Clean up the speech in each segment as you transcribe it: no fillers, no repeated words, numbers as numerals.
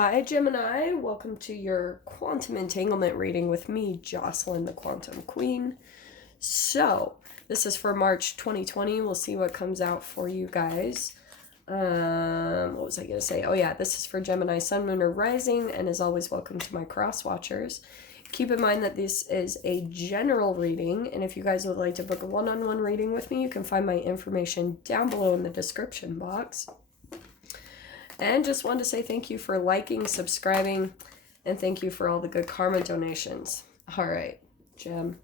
Hi, Gemini. Welcome to your quantum entanglement reading with me, Jocelyn, the Quantum Queen. So, this is for March 2020. We'll see what comes out for you guys. What was I going to say? Oh, yeah, this is for Gemini, Sun, Moon, or Rising, and as always, welcome to my cross watchers. Keep in mind that this is a general reading, and if you guys would like to book a one-on-one reading with me, you can find my information down below in the description box. And just wanted to say thank you for liking, subscribing, and thank you for all the good karma donations. All right, Gem.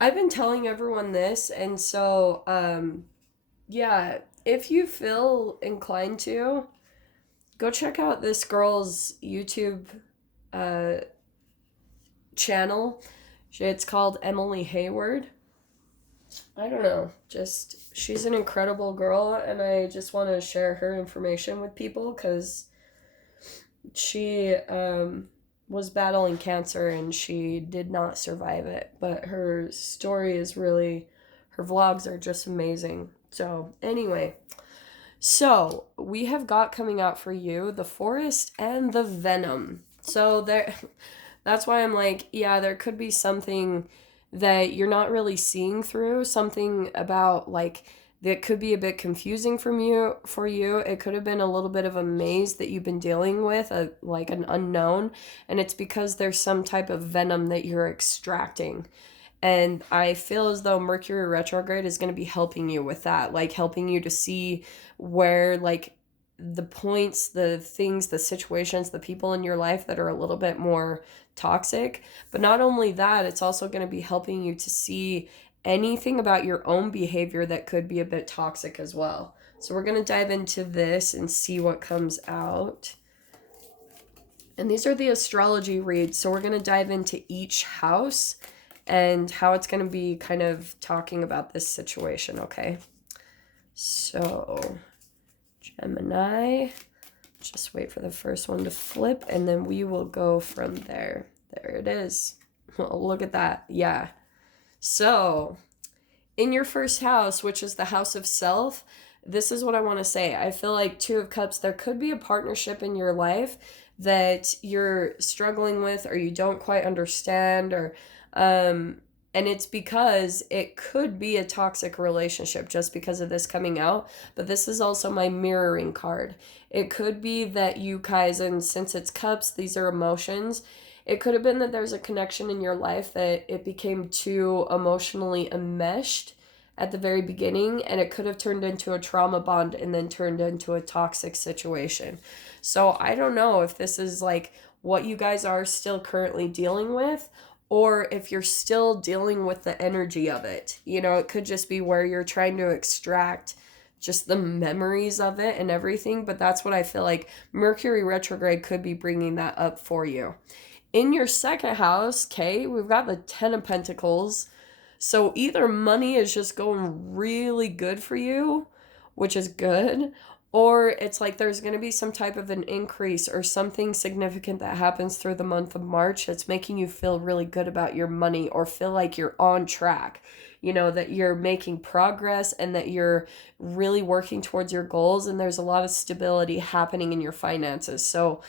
I've been telling everyone this, and so, yeah, if you feel inclined to, go check out this girl's YouTube channel. It's called Emily Hayward. I don't know, she's an incredible girl, and I just want to share her information with people because she was battling cancer and she did not survive it, but her story is really, her vlogs are just amazing. So anyway, so we have got coming out for you the Forest and the Venom. So that's why I'm like, yeah, there could be something that you're not really seeing through, something about like that could be a bit confusing for you. It could have been a little bit of a maze that you've been dealing with, like an unknown, and it's because there's some type of venom that you're extracting. And I feel as though Mercury retrograde is going to be helping you with that, like helping you to see where like the points, the things, the situations, the people in your life that are a little bit more toxic. But not only that, it's also going to be helping you to see anything about your own behavior that could be a bit toxic as well. So we're going to dive into this and see what comes out. And these are the astrology reads. So we're going to dive into each house and how it's going to be kind of talking about this situation, okay? So, Gemini, just wait for the first one to flip, and then we will go from there. There it is. Well, look at that. Yeah. So, in your first house, which is the house of self, this is what I want to say. I feel like Two of Cups, there could be a partnership in your life that you're struggling with or you don't quite understand, or and it's because it could be a toxic relationship just because of this coming out. But this is also my mirroring card. It could be that you guys, and since it's cups, these are emotions. It could have been that there's a connection in your life that it became too emotionally enmeshed at the very beginning, and it could have turned into a trauma bond and then turned into a toxic situation. So I don't know if this is like what you guys are still currently dealing with, or if you're still dealing with the energy of it. You know, it could just be where you're trying to extract just the memories of it and everything, but that's what I feel like Mercury retrograde could be bringing that up for you. In your second house, okay, we've got the Ten of Pentacles. So either money is just going really good for you, which is good, or it's like there's going to be some type of an increase or something significant that happens through the month of March that's making you feel really good about your money or feel like you're on track. You know, that you're making progress and that you're really working towards your goals, and there's a lot of stability happening in your finances. So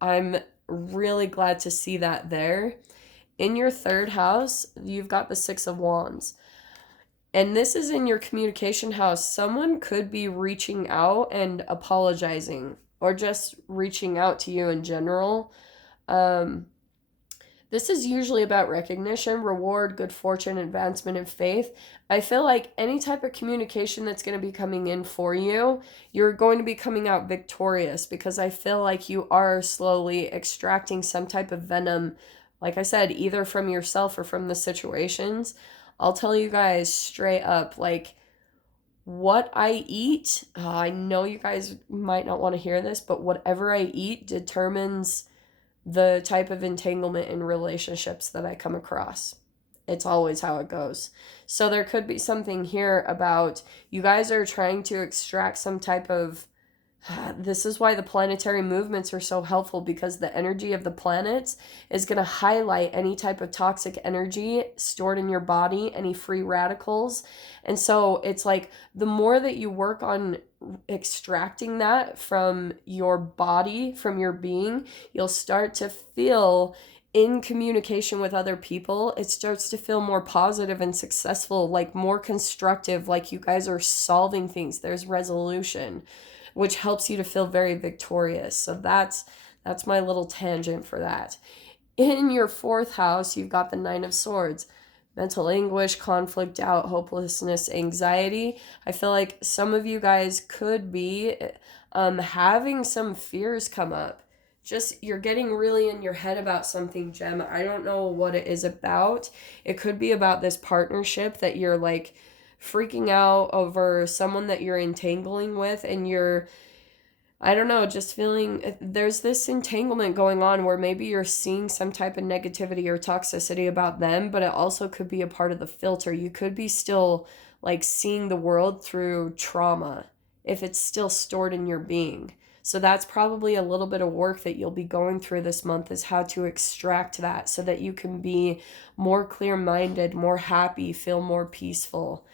I'm really glad to see that there. In your third house, you've got the Six of Wands. And this is in your communication house. Someone could be reaching out and apologizing, or just reaching out to you in general. This is usually about recognition, reward, good fortune, advancement, and faith. I feel like any type of communication that's going to be coming in for you, you're going to be coming out victorious, because I feel like you are slowly extracting some type of venom, like I said, either from yourself or from the situations. I'll tell you guys straight up, like, what I eat, I know you guys might not want to hear this, but whatever I eat determines the type of entanglement in relationships that I come across. It's always how it goes. So there could be something here about you guys are trying to extract some type of This is why the planetary movements are so helpful, because the energy of the planets is going to highlight any type of toxic energy stored in your body, any free radicals. And so it's like the more that you work on extracting that from your body, from your being, you'll start to feel in communication with other people. It starts to feel more positive and successful, like more constructive, like you guys are solving things. There's resolution, which helps you to feel very victorious. So that's my little tangent for that. In your fourth house, you've got the Nine of Swords. Mental anguish, conflict, doubt, hopelessness, anxiety. I feel like some of you guys could be having some fears come up. Just you're getting really in your head about something, Gem. I don't know what it is about. It could be about this partnership that you're like freaking out over, someone that you're entangling with, and you're, I don't know, just feeling there's this entanglement going on where maybe you're seeing some type of negativity or toxicity about them, but it also could be a part of the filter. You could be still like seeing the world through trauma if it's still stored in your being. So that's probably a little bit of work that you'll be going through this month, is how to extract that so that you can be more clear-minded, more happy, feel more peaceful.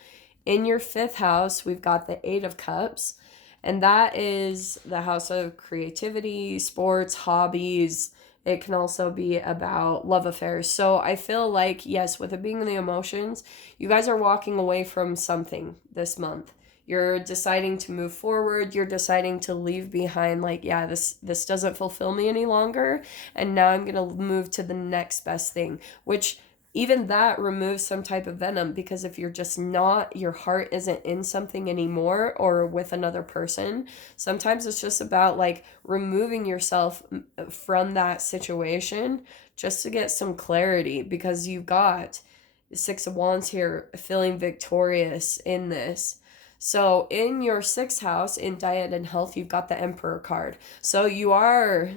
In your fifth house, we've got the Eight of Cups, and that is the house of creativity, sports, hobbies. It can also be about love affairs. So I feel like, yes, with it being the emotions, you guys are walking away from something this month. You're deciding to move forward. You're deciding to leave behind, like, yeah, this doesn't fulfill me any longer, and now I'm going to move to the next best thing, which even that removes some type of venom, because if you're just not, your heart isn't in something anymore or with another person, sometimes it's just about like removing yourself from that situation just to get some clarity, because you've got the Six of Wands here, feeling victorious in this. So in your sixth house, in diet and health, you've got the Emperor card. So you are,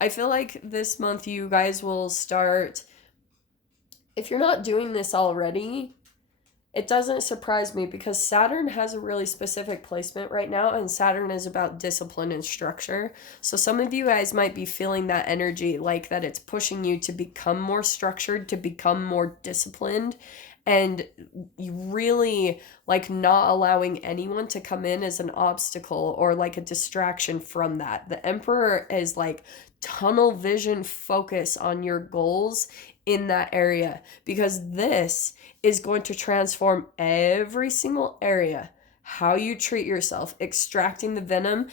I feel like this month you guys will start, if you're not doing this already, it doesn't surprise me, because Saturn has a really specific placement right now, and Saturn is about discipline and structure. So some of you guys might be feeling that energy, like that it's pushing you to become more structured, to become more disciplined, and you really like not allowing anyone to come in as an obstacle or like a distraction from that. The Emperor is like tunnel vision, focus on your goals in that area, because this is going to transform every single area. How you treat yourself, extracting the venom,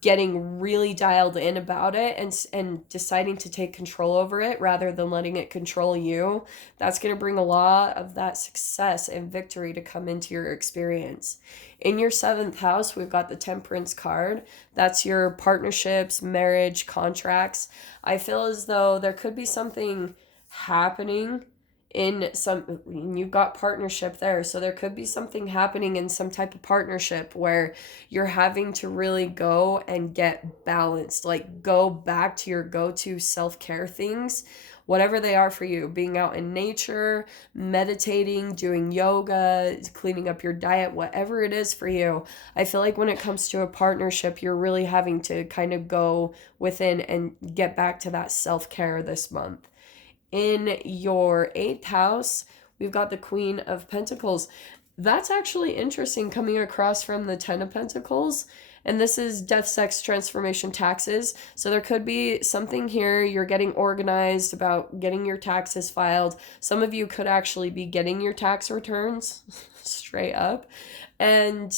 getting really dialed in about it, and deciding to take control over it rather than letting it control you. That's going to bring a lot of that success and victory to come into your experience. In your seventh house, we've got the Temperance card. That's your partnerships, marriage, contracts. I feel as though there could be something happening in some, you've got partnership there, so there could be something happening in some type of partnership where you're having to really go and get balanced, like go back to your go-to self-care things, whatever they are for you, being out in nature, meditating, doing yoga, cleaning up your diet, whatever it is for you. I feel like when it comes to a partnership, you're really having to kind of go within and get back to that self-care this month. In your eighth house, we've got the Queen of Pentacles. That's actually interesting, coming across from the Ten of Pentacles. And this is death, sex, transformation, taxes. So there could be something here. You're getting organized about getting your taxes filed. Some of you could actually be getting your tax returns straight up. And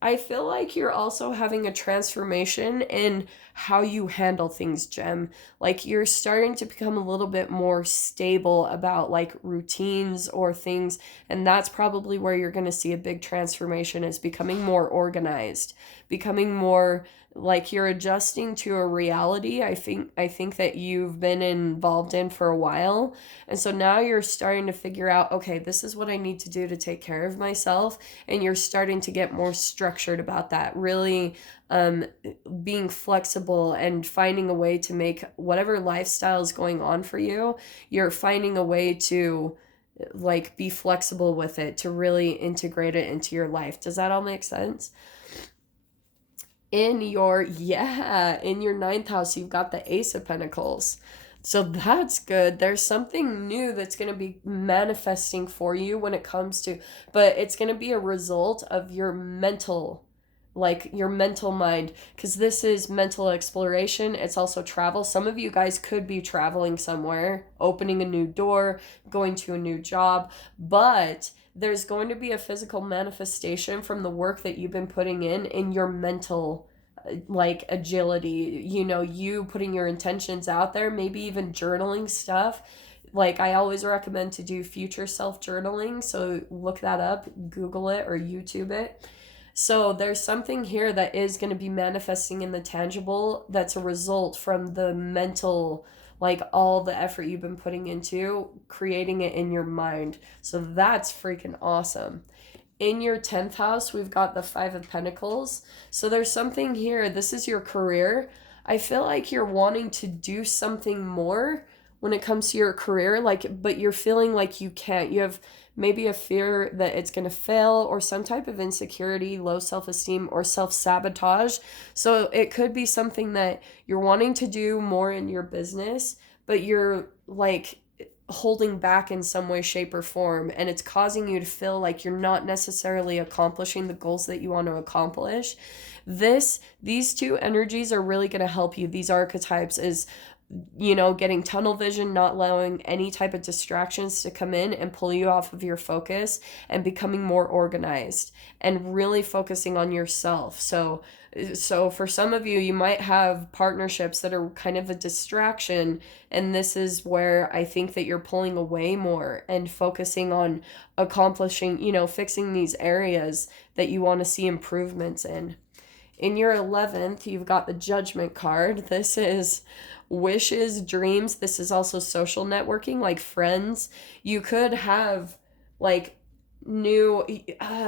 I feel like you're also having a transformation in how you handle things, Gem. Like you're starting to become a little bit more stable about like routines or things, and that's probably where you're going to see a big transformation, is becoming more organized, becoming more like you're adjusting to a reality I think that you've been involved in for a while. And so now you're starting to figure out, okay, this is what I need to do to take care of myself, and you're starting to get more structured about that, really being flexible and finding a way to make whatever lifestyle is going on for you, you're finding a way to like be flexible with it, to really integrate it into your life. Does that all make sense? In your, yeah, in your ninth house, you've got the Ace of Pentacles. So that's good. There's something new that's going to be manifesting for you when it comes to, but it's going to be a result of your mental, like your mental mind, because this is mental exploration. It's also travel. Some of you guys could be traveling somewhere, opening a new door, going to a new job, but there's going to be a physical manifestation from the work that you've been putting in your mental like agility, you know, you putting your intentions out there, maybe even journaling stuff. Like I always recommend to do future self journaling, so look that up, Google it or YouTube it. So there's something here that is going to be manifesting in the tangible that's a result from the mental, like all the effort you've been putting into creating it in your mind. So that's freaking awesome. In your 10th house, we've got the Five of Pentacles. So there's something here. This is your career. I feel like you're wanting to do something more when it comes to your career, like, but you're feeling like you can't. You have maybe a fear that it's going to fail or some type of insecurity, low self-esteem, or self-sabotage. So it could be something that you're wanting to do more in your business, but you're like holding back in some way, shape, or form, and it's causing you to feel like you're not necessarily accomplishing the goals that you want to accomplish. These two energies are really going to help you. These archetypes is, you know, getting tunnel vision, not allowing any type of distractions to come in and pull you off of your focus, and becoming more organized and really focusing on yourself. So for some of you, you might have partnerships that are kind of a distraction, and this is where I think that you're pulling away more and focusing on accomplishing, you know, fixing these areas that you want to see improvements in. In your 11th, you've got the Judgment card. This is wishes, dreams. This is also social networking, like friends. You could have like new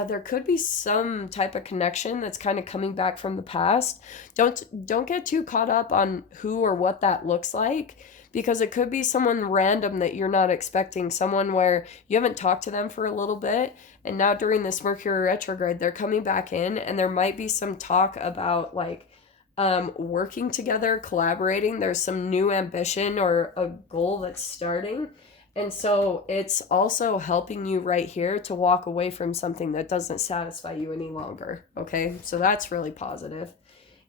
there could be some type of connection that's kind of coming back from the past. Don't get too caught up on who or what that looks like, because it could be someone random that you're not expecting, someone where you haven't talked to them for a little bit, and now during this Mercury retrograde they're coming back in, and there might be some talk about like working together, collaborating. There's some new ambition or a goal that's starting. And so it's also helping you right here to walk away from something that doesn't satisfy you any longer. Okay, so that's really positive.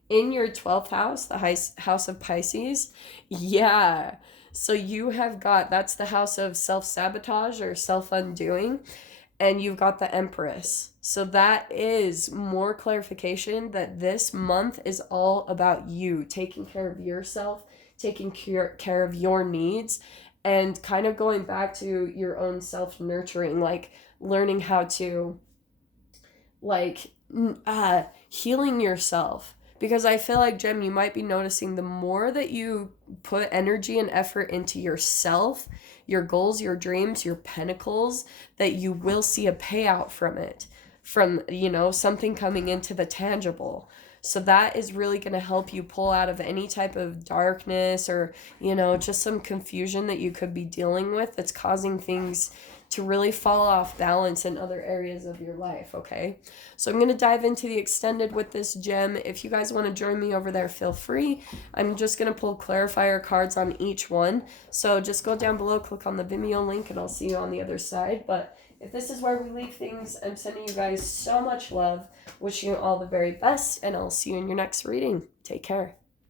In your 12th house, the house of Pisces, yeah. So you have got, that's the house of self sabotage or self undoing, and you've got the Empress. So that is more clarification that this month is all about you taking care of yourself, taking care of your needs, and kind of going back to your own self nurturing, like learning how to like healing yourself. Because I feel like, Jem, you might be noticing the more that you put energy and effort into yourself, your goals, your dreams, your pentacles, that you will see a payout from it, from, you know, something coming into the tangible. So that is really going to help you pull out of any type of darkness or, you know, just some confusion that you could be dealing with that's causing things to really fall off balance in other areas of your life, okay? So I'm going to dive into the extended with this gem. If you guys want to join me over there, feel free. I'm just going to pull clarifier cards on each one. So just go down below, click on the Vimeo link, and I'll see you on the other side. But if this is where we leave things, I'm sending you guys so much love, wishing you all the very best, and I'll see you in your next reading. Take care.